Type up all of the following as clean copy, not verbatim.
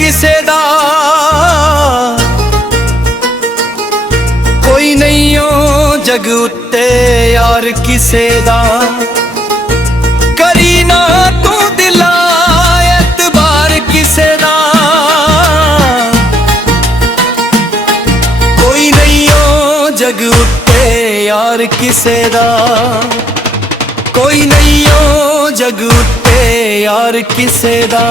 किसे दा, कोई नहीं ओ जग उत्ते यार किसे दा। करी ना तू दिला एतबार किसे दा, कोई नहीं ओ जग उत्ते यार किसे दा, कोई नहीं ओ जग उत्ते यार किसे दा।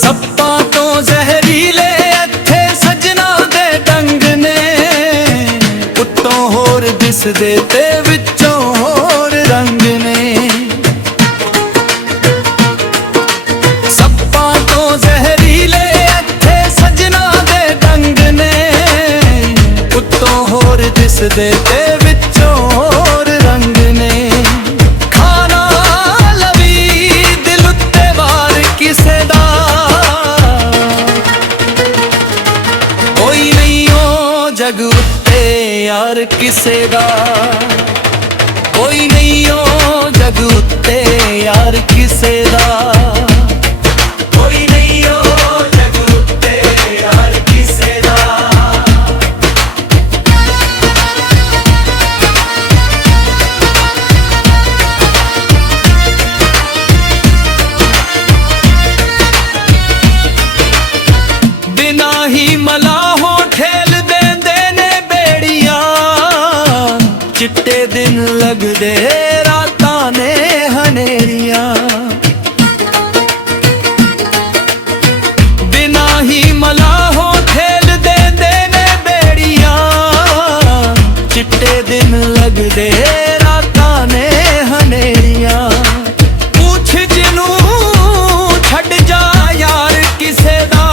सप्पां तो जहरीले इत्थे सजना दे डंग ने, उत्तों होर दिसदे ते विचों होर रंग ने। सप्पां तो जहरीले इत्थे सजना दे डंग ने, उत्तों होर दिसदे ते विचों होर रंग ने। खाना लवी दिल उत्ते वार किसे दा, कोई नहीं ओ जग उत्ते यार किसे दा, कोई नहीं ओ जग उत्ते यार किसे दा, कोई नहीं ओ जग उत्ते यार किसे दा। बिना ही मलाहों ठेल देंदे ने बेड़ियां, चिट्टे दिन लगदे रातां ने हनेरियां। बिना ही मलाहों ठेल देंदे ने बेड़ियां, चिट्टे दिन लगदे रातां ने हनेरियां। पूछ जिनू छड़ जा यार किसे दा,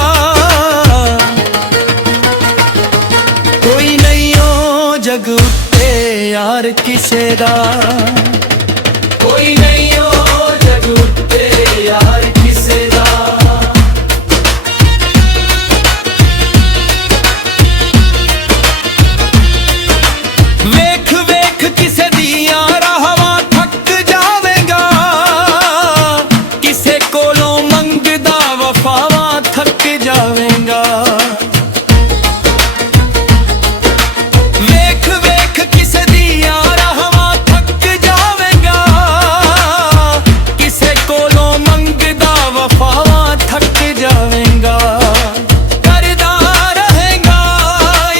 कोई नहीं ओ जग उत्ते यार किसे दा, कोई नहीं ओ जग उत्ते यार किसे दा। वेख वेख किसे दियां राहवां थक जावेगा, किसे कोलों मंगदा वफावां थक जावेगा। वेख वेख किसे दियां राहवां थक जावेगा, किसे कोलों मंगदा वफावां थक जावेगा। करदा रहेगा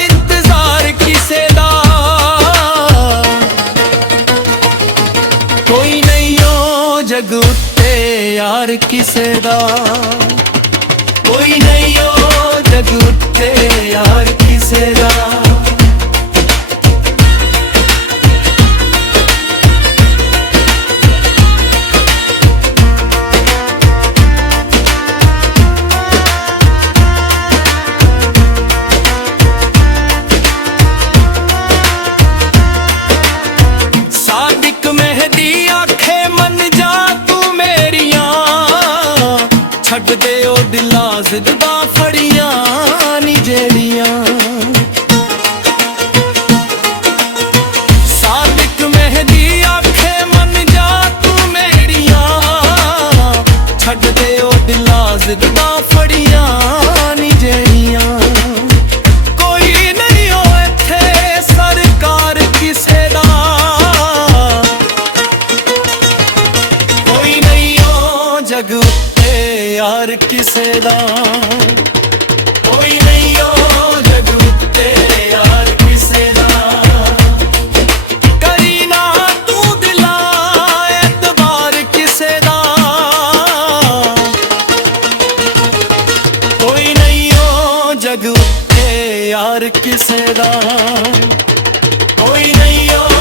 इंतजार किसे दा, कोई नहीं ओ जग उत्ते यार किसे दा, कोई नहीं ओ जग उत्ते यार किसे दा। सादिक मेहदी आखे मन जा तू मेरियां, छड्ड दे ओ दिलां जिद्दां फड़ियां नी जेड़ियां। सादिक मेहदी आखे मन जा तू मेरियां, छड्ड दे ओ दिलां जिद्दां फड़ियां नी जेड़ियां। कोई नहीं ओ इत्थे सरकार किसे दा, कोई नहीं ओ जग उत्ते यार किसे दा, कोई नहीं ओ जग उत्ते यार किसे दा। करी ना तू दिला एतबार किसे दा, कोई नहीं ओ जग उत्ते यार किसे दा, कोई नहीं ओ